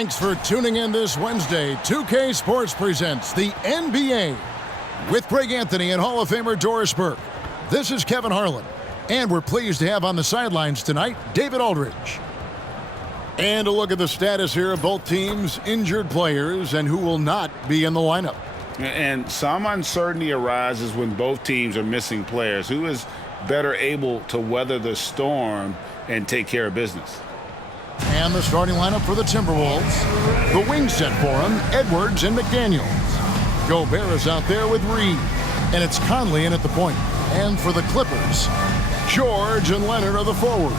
Thanks for tuning in this Wednesday. 2K Sports presents the NBA with Greg Anthony and Hall of Famer Doris Burke. This is Kevin Harlan, and we're pleased to have on the sidelines tonight David Aldridge. And a look at the status here of both teams' injured players and who will not be in the lineup. And some uncertainty arises when both teams are missing players. Who is better able to weather the storm and take care of business? And the starting lineup for the Timberwolves. The wing set for them, Edwards and McDaniels. Gobert is out there with Reed. And it's Conley in at the point. And for the Clippers, George and Leonard are the forwards.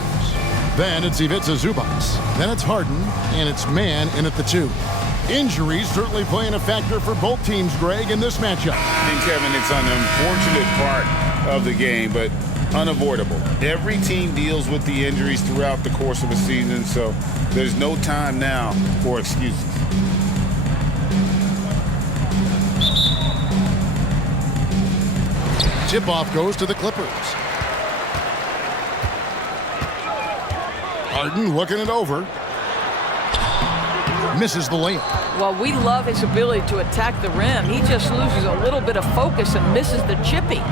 Then it's Ivica Zubac. Then it's Harden, and it's Mann in at the 2. Injuries certainly playing a factor for both teams, Greg, in this matchup. I think, Kevin, it's an unfortunate part of the game, but unavoidable. Every team deals with the injuries throughout the course of a season, so there's no time now for excuses. Tip-off goes to the Clippers. Harden looking it over. Misses the layup. Well, we love his ability to attack the rim. He just loses a little bit of focus and misses the chippy.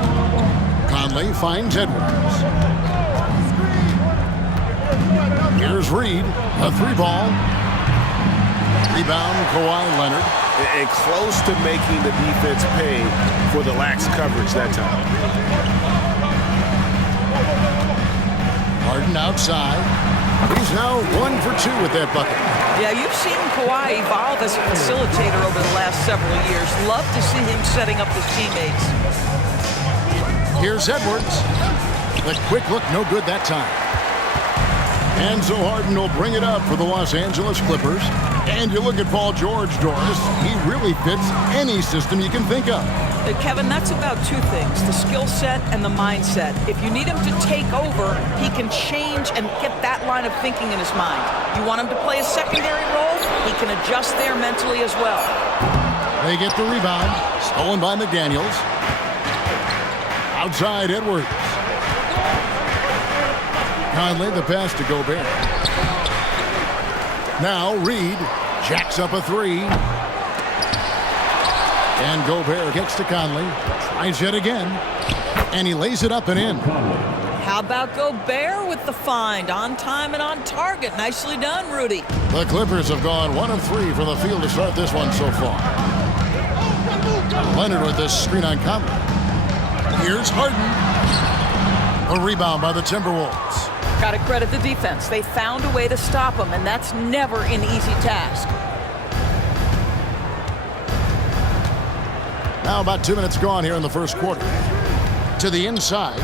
Conley finds Edwards. Here's Reed, a 3-ball. Rebound, Kawhi Leonard. And close to making the defense pay for the lax coverage that time. Harden outside. He's now 1 for 2 with that bucket. Yeah, you've seen Kawhi evolve as a facilitator over the last several years. Love to see him setting up his teammates. Here's Edwards. The quick look, no good that time. And so Harden will bring it up for the Los Angeles Clippers. And you look at Paul George, Doris. He really fits any system you can think of. Kevin, that's about two things, the skill set and the mindset. If you need him to take over, he can change and get that line of thinking in his mind. You want him to play a secondary role, he can adjust there mentally as well. They get the rebound, stolen by McDaniels. Outside Edwards. Conley the pass to Gobert. Now Reed jacks up a 3. And Gobert gets to Conley. Tries yet again. And he lays it up and in. How about Gobert with the find? On time and on target. Nicely done, Rudy. The Clippers have gone 1 of 3 from the field to start this one so far. Leonard with this screen on Conley. Here's Harden. A rebound by the Timberwolves. Got to credit the defense. They found a way to stop him, and that's never an easy task. Now about 2 minutes gone here in the first quarter. To the inside.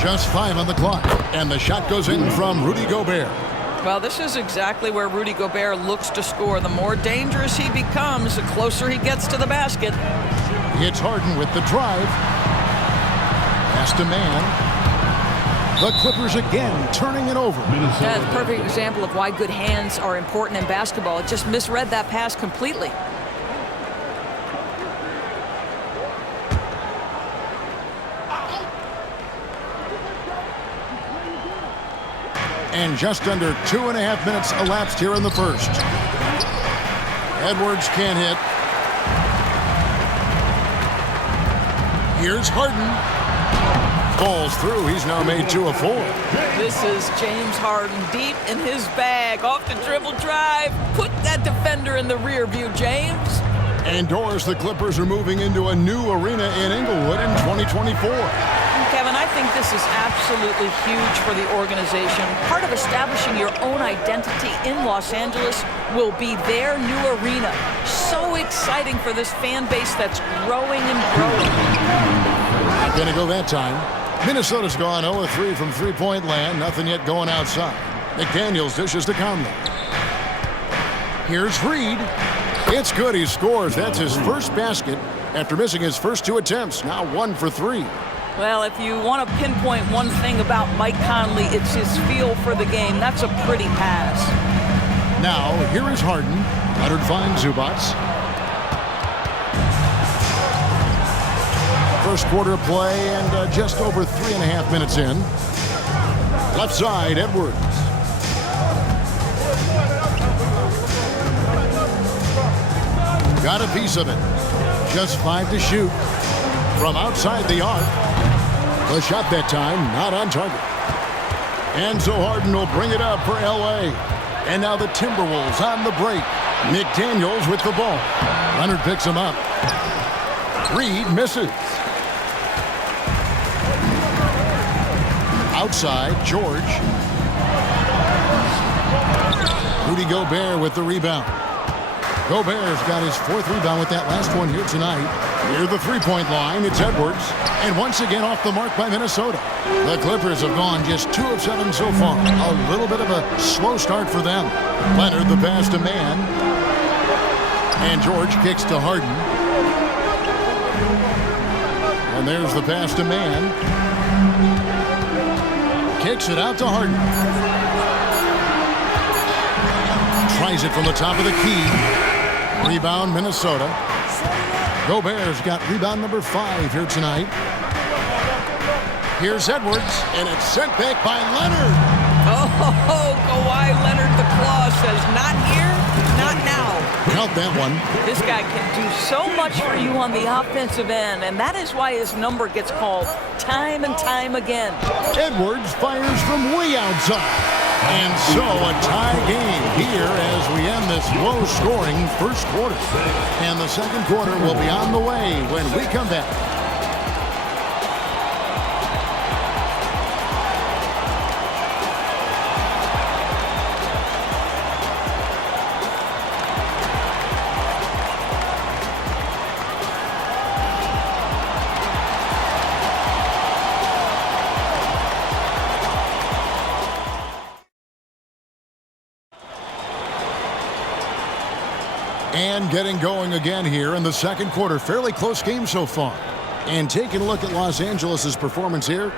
Just 5 on the clock. And the shot goes in from Rudy Gobert. Well, this is exactly where Rudy Gobert looks to score. The more dangerous he becomes, the closer he gets to the basket. It's Harden with the drive. Pass to Mann. The Clippers again turning it over. That's a perfect example of why good hands are important in basketball. It just misread that pass completely. And just under 2.5 minutes elapsed here in the first. Edwards can't hit. Here's Harden. Falls through. He's now made 2 of 4. This is James Harden deep in his bag. Off the dribble drive. Put that defender in the rear view, James. And Doris, the Clippers are moving into a new arena in Inglewood in 2024. Kevin, I think this is absolutely huge for the organization. Part of establishing your own identity in Los Angeles will be their new arena. So exciting for this fan base that's growing and growing. Not going to go that time. Minnesota's gone 0-3 from three-point land. Nothing yet going outside. McDaniels dishes to Conley. Here's Reed. It's good. He scores. That's his first basket after missing his first 2 attempts. Now 1 for 3. Well, if you want to pinpoint one thing about Mike Conley, it's his feel for the game. That's a pretty pass. Now, here is Harden. Leonard finds Zubac. First quarter play and just over 3.5 minutes in. Left side, Edwards. got a piece of it. Just 5 to shoot from outside the arc. The shot that time not on target. And so Harden will bring it up for L.A. And now the Timberwolves on the break. McDaniels with the ball. Leonard picks him up. Reed misses. Outside, George. Rudy Gobert with the rebound. Gobert's got his 4th rebound with that last one here tonight. Near the three-point line, it's Edwards. And once again off the mark by Minnesota. The Clippers have gone just 2 of 7 so far. A little bit of a slow start for them. Leonard the pass to Mann. And George kicks to Harden. And there's the pass to Mann. Kicks it out to Harden. Tries it from the top of the key. Rebound, Minnesota. Gobert's got rebound number 5 here tonight. Here's Edwards, and it's sent back by Leonard. Oh, Kawhi Leonard, the claw says, not here, not now. Count that one. This guy can do so much for you on the offensive end, and that is why his number gets called time and time again. Edwards fires from way outside. And so a tie game here as we end this low-scoring first quarter. And the second quarter will be on the way when we come back. And getting going again here in the second quarter. Fairly close game so far. And taking a look at Los Angeles' performance here,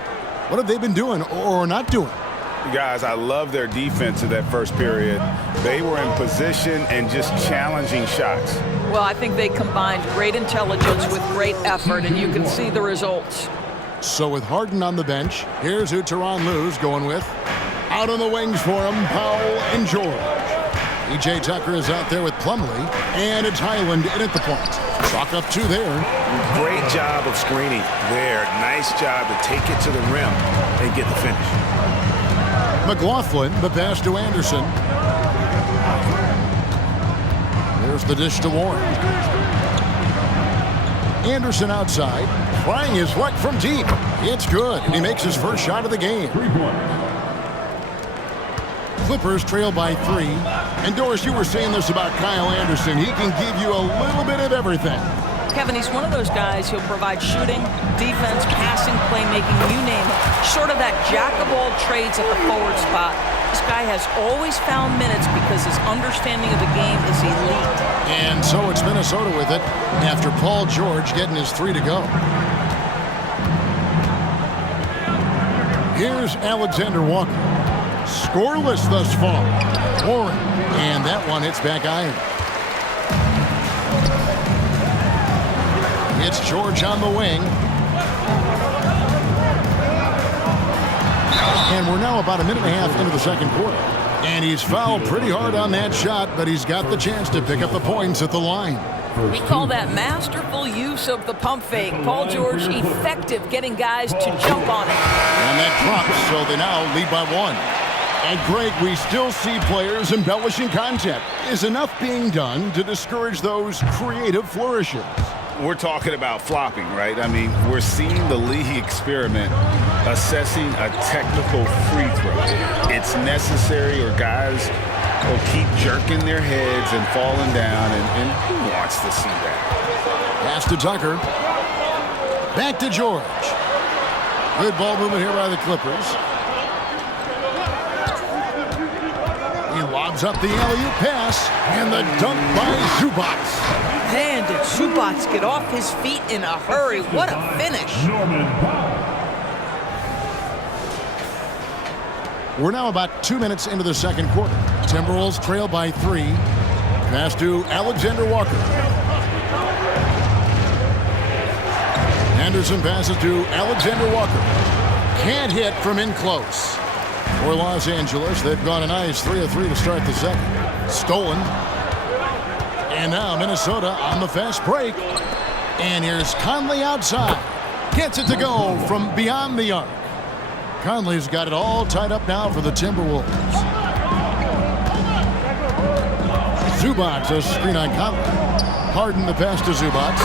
what have they been doing or not doing? Guys, I love their defense in that first period. They were in position and just challenging shots. Well, I think they combined great intelligence with great effort, and you can see the results. So with Harden on the bench, here's who Tyronn Lue's going with. Out on the wings for him, Powell and George. E.J. Tucker is out there with Plumlee, and it's Highland in at the point. Chalk up 2 there. Great job of screening there. Nice job to take it to the rim and get the finish. McLaughlin, the pass to Anderson. There's the dish to Warren. Anderson outside, trying his luck from deep. It's good, and he makes his first shot of the game. Clippers trail by 3. And Doris, you were saying this about Kyle Anderson. He can give you a little bit of everything. Kevin, he's one of those guys who'll provide shooting, defense, passing, playmaking, you name it. Sort of that jack of all trades at the forward spot. This guy has always found minutes because his understanding of the game is elite. And so it's Minnesota with it after Paul George getting his 3 to go. Here's Alexander Walker. Scoreless thus far. Warren. And that one hits back iron. It's George on the wing. And we're now about a minute and a half into the second quarter. And he's fouled pretty hard on that shot, but he's got the chance to pick up the points at the line. We call that masterful use of the pump fake. Paul George effective getting guys to jump on it. And that drops, so they now lead by 1. And Greg, we still see players embellishing content. Is enough being done to discourage those creative flourishes? We're talking about flopping, right? I mean, we're seeing the league experiment assessing a technical free throw. It's necessary or guys will keep jerking their heads and falling down, and who wants to see that? Pass to Tucker. Back to George. Good ball movement here by the Clippers. He lobs up the alley-oop pass, and the dunk by Zubac. Man, did Zubac get off his feet in a hurry. What a finish. We're now about 2 minutes into the second quarter. Timberwolves trail by 3. Pass to Alexander Walker. Anderson passes to Alexander Walker. Can't hit from in close. For Los Angeles, they've gone a nice 3 of 3 to start the second. Stolen. And now Minnesota on the fast break. And here's Conley outside. Gets it to go from beyond the arc. Conley's got it all tied up now for the Timberwolves. Zubac, a screen on Conley. Harden the pass to Zubac.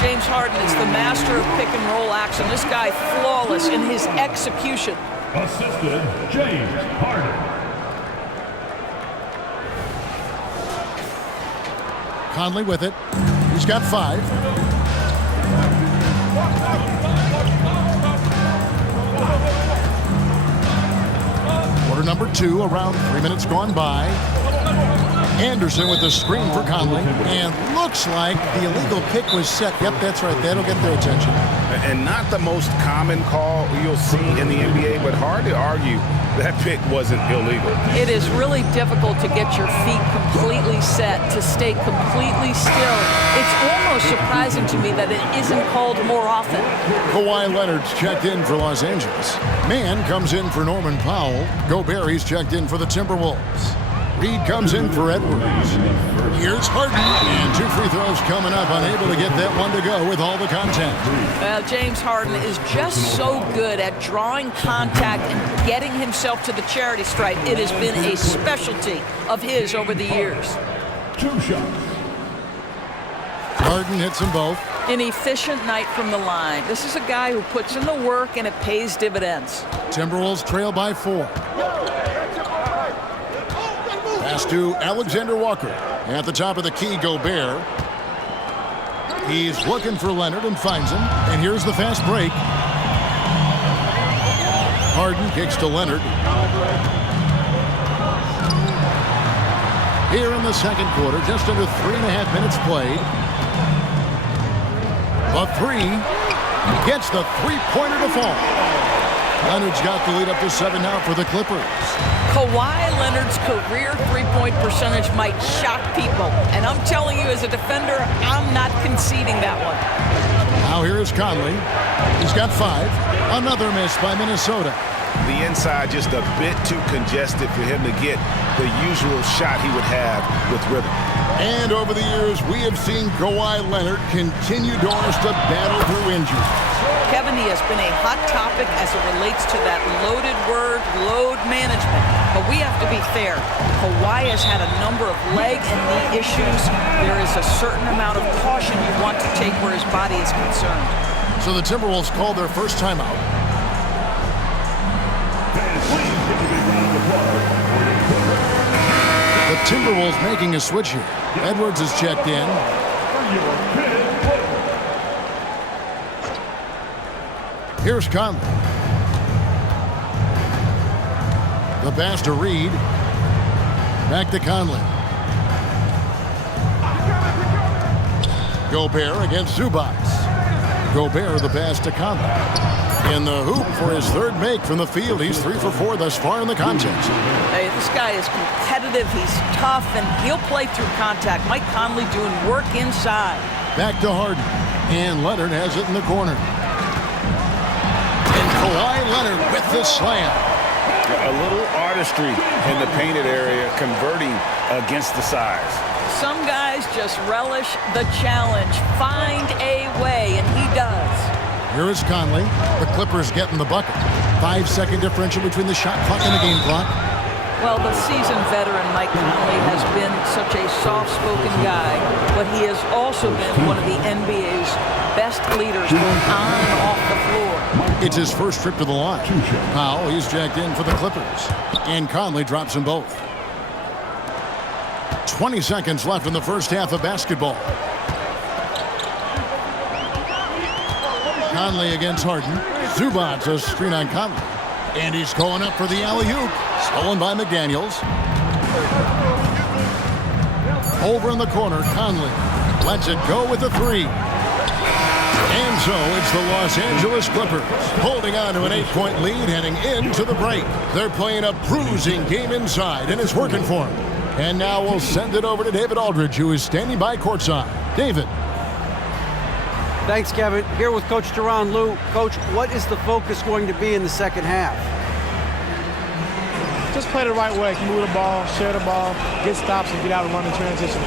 James Harden is the master of pick and roll action. This guy flawless in his execution. Assisted James Harden. Conley with it. He's got 5. Quarter number 2, around 3 minutes gone by. Anderson with the screen for Conley. And looks like the illegal pick was set. Yep, that's right. That'll get their attention. And not the most common call you'll see in the NBA, but hard to argue that pick wasn't illegal. It is really difficult to get your feet completely set, to stay completely still. It's almost surprising to me that it isn't called more often. Kawhi Leonard's checked in for Los Angeles. Mann comes in for Norman Powell. Gobert's checked in for the Timberwolves. Reed comes in for Edwards. Here's Harden, and 2 free throws coming up, unable to get that one to go with all the contact. James Harden is just so good at drawing contact and getting himself to the charity stripe. It has been a specialty of his over the years. 2 shots. Harden hits them both. An efficient night from the line. This is a guy who puts in the work and it pays dividends. Timberwolves trail by 4. Pass to Alexander Walker. At the top of the key, Gobert. He's looking for Leonard and finds him. And here's the fast break. Harden kicks to Leonard. Here in the second quarter, just under 3.5 minutes played. A 3 gets the three-pointer to fall. Leonard's got the lead up to 7 now for the Clippers. Kawhi Leonard's career three-point percentage might shock people. And I'm telling you, as a defender, I'm not conceding that one. Now here is Conley. He's got 5. Another miss by Minnesota. The inside just a bit too congested for him to get the usual shot he would have with rhythm. And over the years, we have seen Kawhi Leonard continue Doris to battle through injury. Kevin, he has been a hot topic as it relates to that loaded word, load management. But we have to be fair. Kawhi has had a number of leg and knee issues. There is a certain amount of caution you want to take where his body is concerned. So the Timberwolves called their first timeout. The Timberwolves making a switch here. Edwards is checked in. Here's Conley. The pass to Reed. Back to Conley. Gobert against Zubac. Gobert the pass to Conley. In the hoop for his 3rd make from the field. He's 3 for 4 thus far in the contest. Hey, this guy is competitive. He's tough, and he'll play through contact. Mike Conley doing work inside. Back to Harden. And Leonard has it in the corner. And Kawhi Leonard with the slam. A little artistry in the painted area, converting against the size. Some guys just relish the challenge. Find a way, and he does. Here is Conley. The Clippers getting the bucket. 5-second differential between the shot clock and the game clock. Well, the seasoned veteran Mike Conley has been such a soft-spoken guy, but he has also been one of the NBA's best leaders both on and off the floor. It's his first trip to the line. Powell, he's jacked in for the Clippers. And Conley drops them both. 20 seconds left in the first half of basketball. Conley against Harden. Zubac a screen on Conley. And he's going up for the alley-oop. Stolen by McDaniels. Over in the corner, Conley lets it go with the 3. And so it's the Los Angeles Clippers holding on to an 8-point lead heading into the break. They're playing a bruising game inside, and it's working for them. And now we'll send it over to David Aldridge, who is standing by courtside. David. Thanks, Kevin. Here with Coach Tyronn Lue. Coach, what is the focus going to be in the second half? Just play the right way. Move the ball, share the ball, get stops, and get out and run in transition.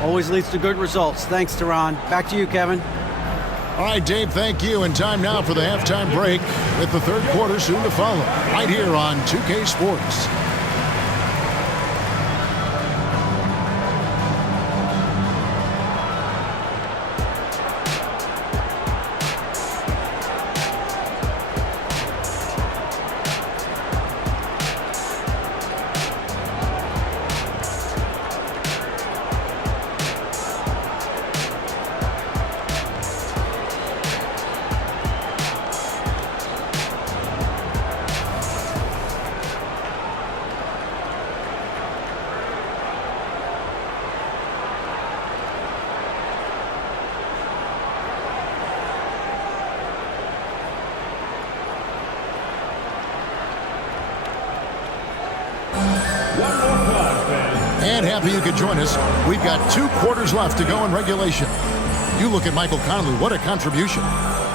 always leads to good results. Thanks, Teron. Back to you, Kevin. All right, Dave, thank you. And time now for the halftime break with the third quarter soon to follow right here on 2K Sports. And happy you could join us. We've got 2 quarters left to go in regulation. You look at Michael Conley, what a contribution.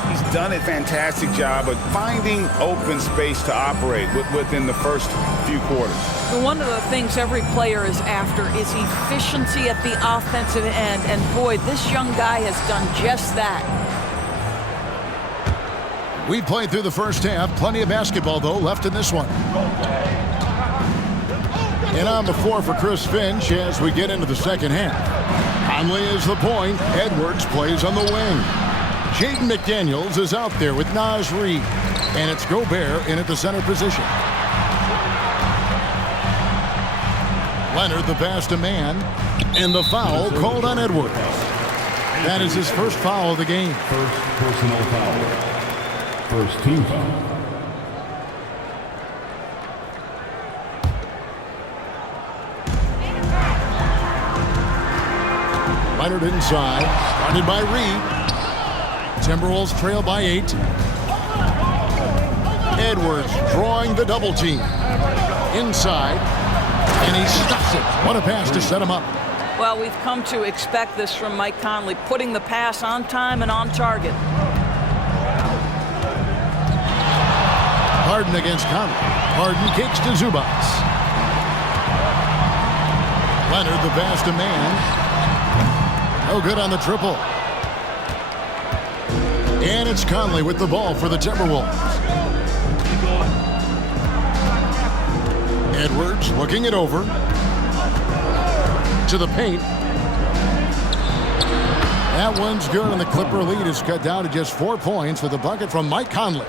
He's done a fantastic job of finding open space to operate within the first few quarters. One of the things every player is after is efficiency at the offensive end. And boy, this young guy has done just that. We've played through the first half. Plenty of basketball, though, left in this one. And on the floor for Chris Finch as we get into the second half. Conley is the point. Edwards plays on the wing. Jaden McDaniels is out there with Naz Reid. And it's Gobert in at the center position. Leonard the pass to man. And the foul called on Edwards. That is his first foul of the game. First personal foul. First team foul. Leonard inside, started by Reid. Timberwolves trail by 8. Edwards drawing the double team. Inside, and he stuffs it. What a pass to set him up. Well, we've come to expect this from Mike Conley, putting the pass on time and on target. Harden against Conley. Harden kicks to Zubats. Leonard the pass to man. No good on the triple. And it's Conley with the ball for the Timberwolves. Edwards looking it over. To the paint. That one's good, and the Clipper lead is cut down to just 4 points with a bucket from Mike Conley.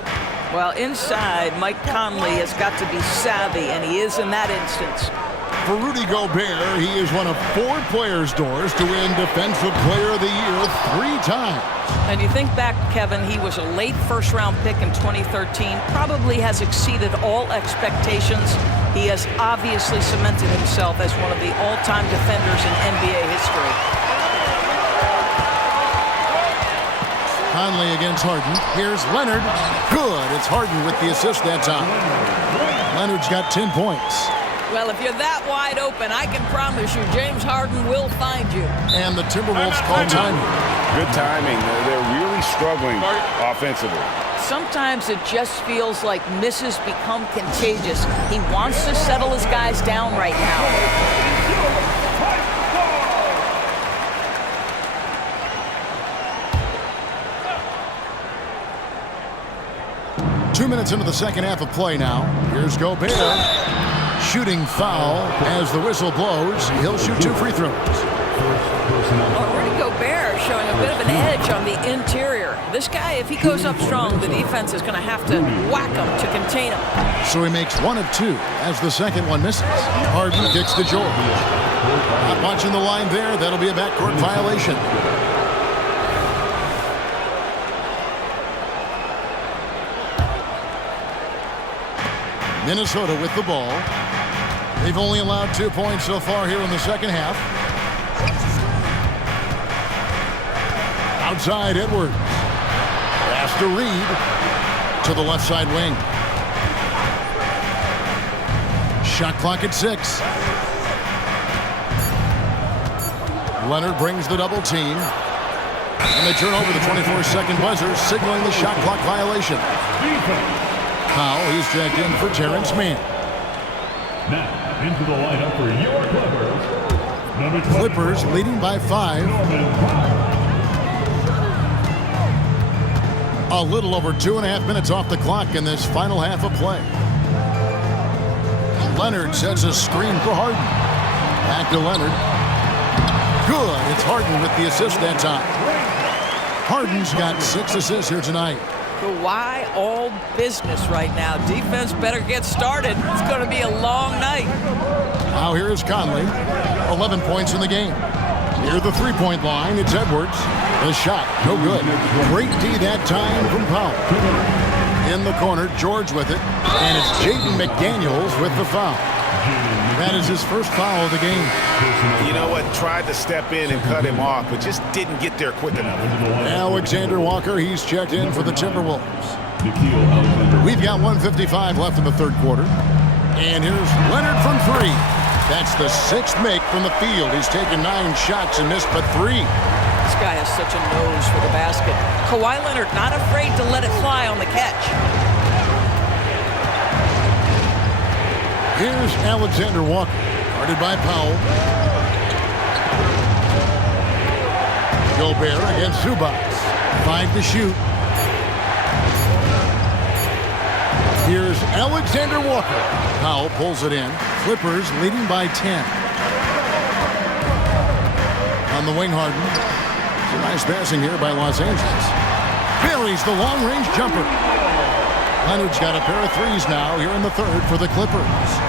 Well, inside, Mike Conley has got to be savvy, and he is in that instance. For Rudy Gobert, he is one of 4 players' doors to win Defensive Player of the Year 3 times. And you think back, Kevin, he was a late first-round pick in 2013, probably has exceeded all expectations. He has obviously cemented himself as one of the all-time defenders in NBA history. Conley against Harden. Here's Leonard. Good. It's Harden with the assist that time. Leonard's got 10 points. Well, if you're that wide open, I can promise you James Harden will find you. And the Timberwolves call timing. Good timing. They're really struggling offensively. Sometimes it just feels like misses become contagious. He wants to settle his guys down right now. 2 minutes into the second half of play now. Here's Gobert. Shooting foul as the whistle blows. He'll shoot 2 free throws. Rudy Gobert showing a bit of an edge on the interior. This guy, if he goes up strong, the defense is going to have to whack him to contain him. So he makes 1 of 2 as the second one misses. Harden kicks to George. Not watching the line there. That'll be a backcourt violation. Minnesota with the ball. They've only allowed 2 points so far here in the second half. Outside Edwards. Pass to Reid. To the left side wing. Shot clock at 6. Leonard brings the double team. And they turn over the 24-second buzzer, signaling the shot clock violation. Powell, he's checked in for Terrence Mann. Now, into the lineup for your Clippers, Clippers leading by 5. A little over 2.5 minutes off the clock in this final half of play. Leonard sets a screen for Harden. Back to Leonard. Good. It's Harden with the assist that time. Harden's got 6 assists here tonight. Kawhi all business right now. Defense better get started. It's going to be a long night. Now here is Conley. 11 points in the game. Near the three-point line, it's Edwards. The shot, no good. Great D that time from Powell. In the corner, George with it. And it's Jaden McDaniels with the foul. That is his first foul of the game. You know what? Tried to step in and cut him off, but just didn't get there quick enough. Alexander Walker, he's checked in for the Timberwolves. We've got 1:55 left in the third quarter. And here's Leonard from 3. That's the 6th make from the field. He's taken 9 shots and missed but 3. This guy has such a nose for the basket. Kawhi Leonard not afraid to let it fly on the catch. Here's Alexander Walker, guarded by Powell. Gobert against Zubac. 5 to shoot. Here's Alexander Walker. Powell pulls it in. Clippers leading by 10. On the wing, Harden. It's a nice passing here by Los Angeles. Buries the long-range jumper. Leonard's got a pair of threes now here in the third for the Clippers.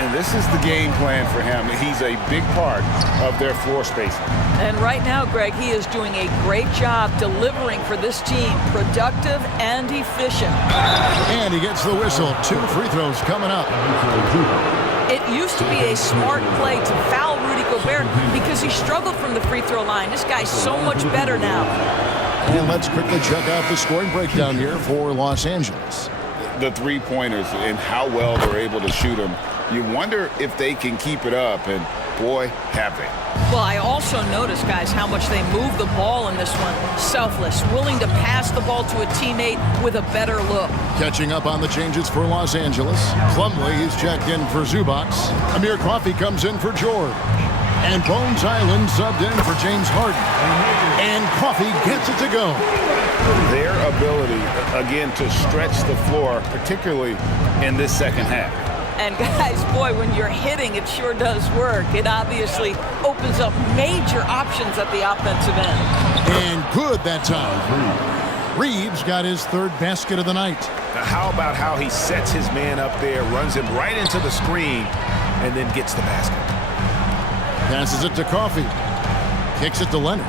And this is the game plan for him. He's a big part of their floor spacing. And right now, Greg, he is doing a great job delivering for this team. Productive and efficient. And he gets the whistle. 2 free throws coming up. It used to be a smart play to foul Rudy Gobert because he struggled from the free throw line. This guy's so much better now. And let's quickly check out the scoring breakdown here for Los Angeles. The three-pointers and how well they're able to shoot them. You wonder if they can keep it up, and boy, have they. Well, I also noticed, guys, how much they move the ball in this one. Selfless, willing to pass the ball to a teammate with a better look. Catching up on the changes for Los Angeles. Plumlee, he's checked in for Zubac. Amir Coffey comes in for George. And Bones Island subbed in for James Harden. And Coffey gets it to go. Their ability, again, to stretch the floor, particularly in this second half. And guys, boy, when you're hitting, it sure does work. It obviously opens up major options at the offensive end. And good that time. Reeves got his 3rd basket of the night. Now, how about how he sets his man up there, runs him right into the screen, and then gets the basket. Passes it to Coffey. Kicks it to Leonard.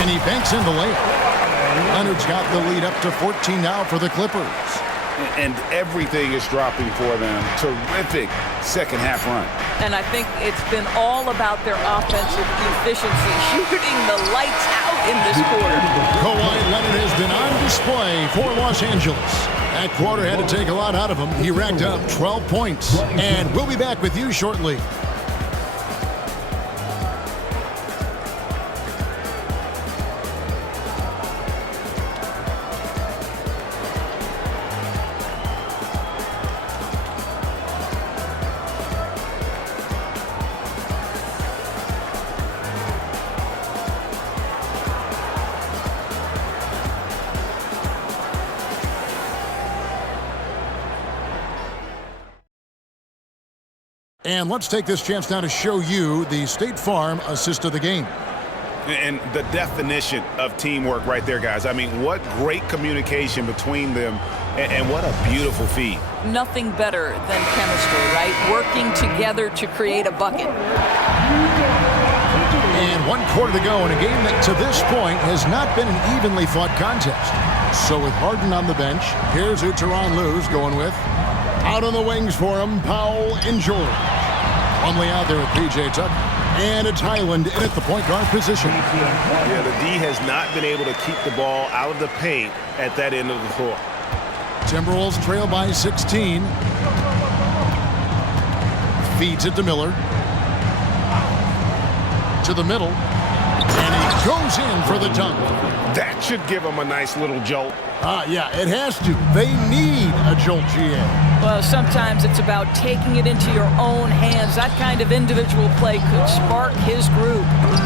And he banks in the layup. Leonard's got the lead up to 14 now for the Clippers. And everything is dropping for them. Terrific second half run. And I think it's been all about their offensive efficiency, shooting the lights out in this quarter. Kawhi Leonard has been on display for Los Angeles. That quarter had to take a lot out of him. He racked up 12 points. And we'll be back with you shortly. And let's take this chance now to show you the State Farm assist of the game. And the definition of teamwork right there, guys. I mean, what great communication between them, and what a beautiful feed. Nothing better than chemistry, right? Working together to create a bucket. And 1 quarter to go in a game that to this point has not been an evenly fought contest. So with Harden on the bench, here's who Tyronn Lue's going with. Out on the wings for him, Powell and George. Plumlee out there with P.J. Tucker. And it's Highland in at the point guard position. Yeah, the D has not been able to keep the ball out of the paint at that end of the floor. Timberwolves trail by 16. Feeds it to Miller. To the middle. And he Goes in for the dunk. That should give them a nice little jolt. Yeah, it has to. They need a jolt, GA. Well, sometimes it's about taking it into your own hands. That kind of individual play could spark his group.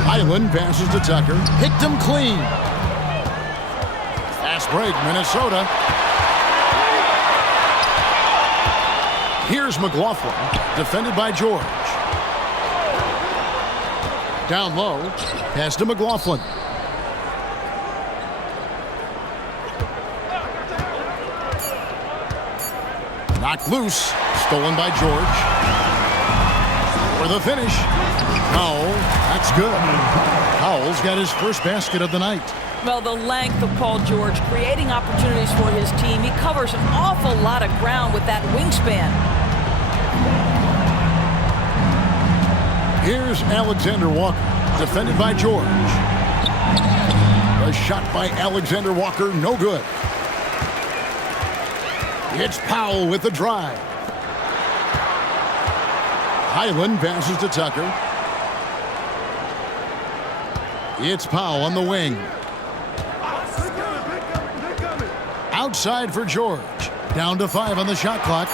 Highland passes to Tucker. Picked him clean. Fast break, Minnesota. Here's McLaughlin, defended by George. Down low, pass to McLaughlin. Knocked loose, stolen by George. For the finish, Powell, that's good. Powell's got his first basket of the night. Well, the length of Paul George creating opportunities for his team. He covers an awful lot of ground with that wingspan. Here's Alexander Walker, defended by George. A shot by Alexander Walker, no good. It's Powell with the drive. Highland passes to Tucker. It's Powell on the wing. Outside for George. Down to 5 on the shot clock.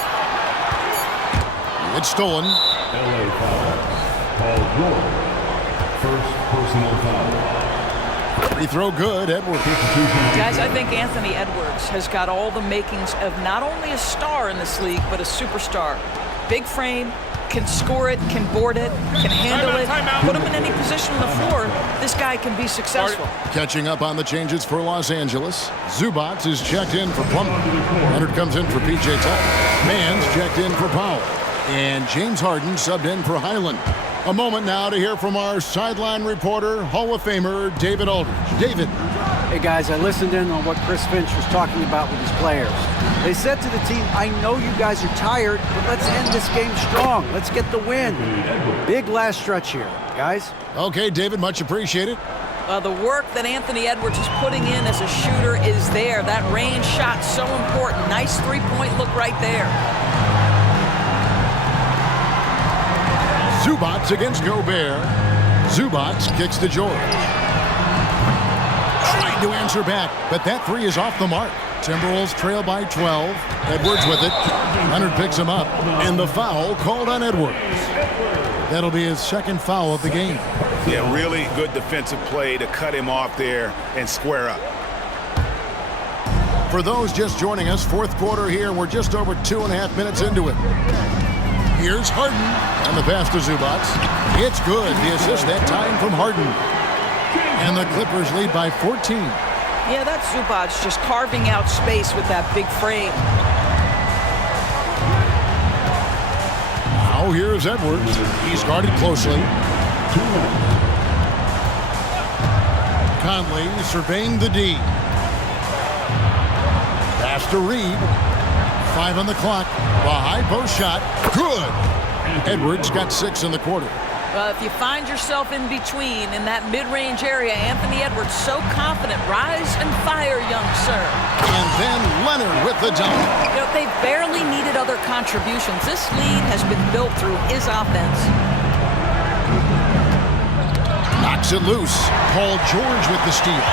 It's stolen. LA foul. Paul George. First personal foul. Free throw good, Edwards. Guys, I think Anthony Edwards has got all the makings of not only a star in this league, but a superstar. Big frame, can score it, can board it, can handle it. Put him in any position on the floor, this guy can be successful. Catching up on the changes for Los Angeles. Zubats is checked in for Plummer. Leonard comes in for P.J. Tucker. Mann's checked in for Powell. And James Harden subbed in for Highland. A moment now to hear from our sideline reporter, Hall of Famer David Aldridge. David. Hey guys, I listened in on what Chris Finch was talking about with his players. They said to the team, I know you guys are tired, but let's end this game strong. Let's get the win. Big last stretch here, guys. Okay, David, much appreciated. The work that Anthony Edwards is putting in as a shooter is there. That range shot so important. Nice three-point look right there. Zubats against Gobert. Zubats kicks to George. Trying to answer back, but that three is off the mark. Timberwolves trail by 12. Edwards with it. Leonard picks him up. And the foul called on Edwards. That'll be his second foul of the game. Yeah, really good defensive play to cut him off there and square up. For those just joining us, fourth quarter here. We're just over 2.5 minutes into it. Here's Harden, and the pass to Zubats. It's good. The assist that time from Harden. And the Clippers lead by 14. Yeah, that's Zubats just carving out space with that big frame. Now here's Edwards. He's guarded closely. Conley surveying the D. Pass to Reed. 5 on the clock. The high post shot. Good. Edwards got 6 in the quarter. Well, if you find yourself in between in that mid-range area, Anthony Edwards so confident. Rise and fire, young sir. And then Leonard with the dunk. You know, they barely needed other contributions. This lead has been built through his offense. Knocks it loose. Paul George with the steal.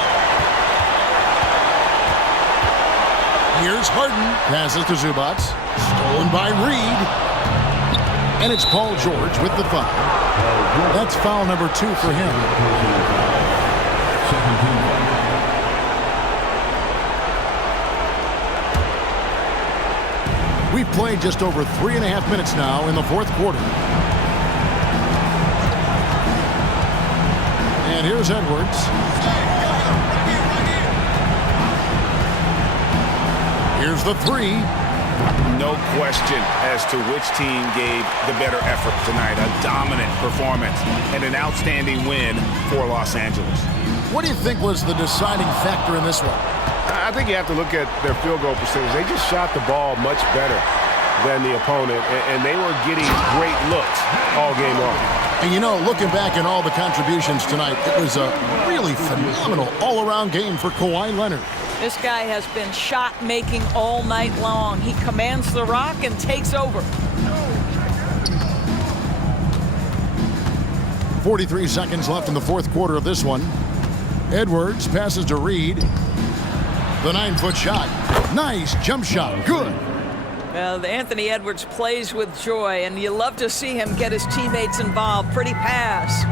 Here's Harden. Passes to Zubats. Stolen by Reed. And it's Paul George with the foul. That's foul number 2 for him. We've played just over 3.5 minutes now in the fourth quarter. And here's Edwards. Here's the 3. No question as to which team gave the better effort tonight. A dominant performance and an outstanding win for Los Angeles. What do you think was the deciding factor in this one? I think you have to look at their field goal percentage. They just shot the ball much better than the opponent, and they were getting great looks all game long. And you know, looking back at all the contributions tonight, it was a really phenomenal all-around game for Kawhi Leonard. This guy has been shot-making all night long. He commands the rock and takes over. 43 seconds left in the fourth quarter of this one. Edwards passes to Reed. The 9-foot shot. Nice jump shot. Good. Well, Anthony Edwards plays with joy, and you love to see him get his teammates involved. Pretty pass.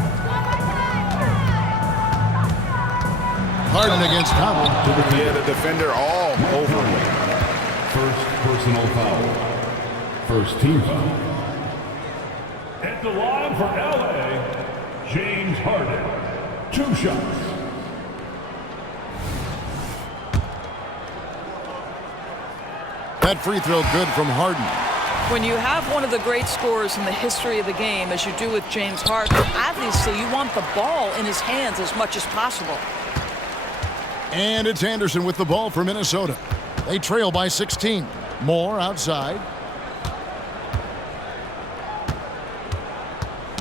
Harden against Connell. Yeah, the defender all over him. First personal foul. First team foul. At the line for LA, James Harden. 2 shots. That free throw good from Harden. When you have one of the great scorers in the history of the game, as you do with James Harden, obviously you want the ball in his hands as much as possible. And it's Anderson with the ball for Minnesota. They trail by 16. Moore outside.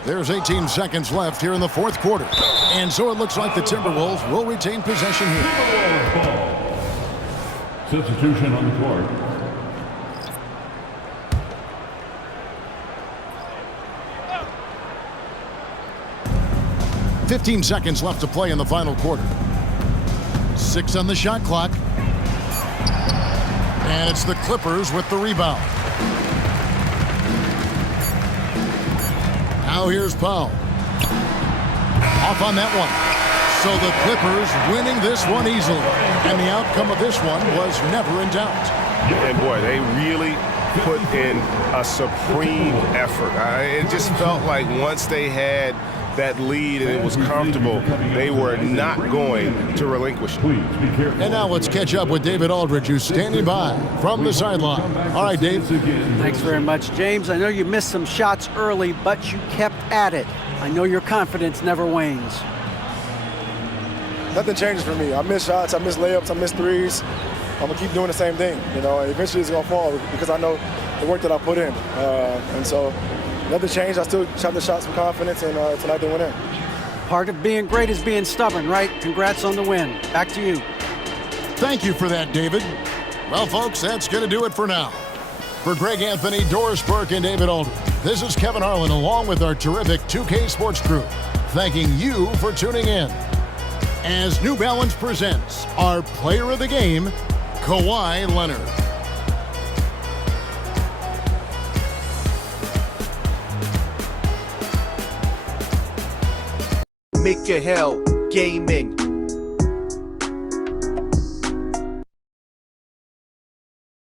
There's 18 seconds left here in the fourth quarter. And so it looks like the Timberwolves will retain possession here. Timberwolves ball. Substitution on the court. 15 seconds left to play in the final quarter. 6 on the shot clock. And it's the Clippers with the rebound. Now here's Powell. Off on that one. So the Clippers winning this one easily. And the outcome of this one was never in doubt. And boy, they really put in a supreme effort. It just felt like once they had that lead and it was comfortable, they were not going to relinquish it. And now let's catch up with David Aldridge, who's standing by from the sideline. All right, Dave. Thanks very much, James. I know you missed some shots early, but you kept at it. I know your confidence never wanes. Nothing changes for me. I miss shots, I miss layups, I miss threes. I'm going to keep doing the same thing. You know, eventually it's going to fall because I know the work that I put in. And so nothing changed. I still shot the shots with confidence, and tonight they went in. Part of being great is being stubborn, right? Congrats on the win. Back to you. Thank you for that, David. Well, folks, that's going to do it for now. For Greg Anthony, Doris Burke, and David Aldridge, this is Kevin Harlan along with our terrific 2K Sports crew, thanking you for tuning in. As New Balance presents our player of the game, Kawhi Leonard. Make your hell gaming.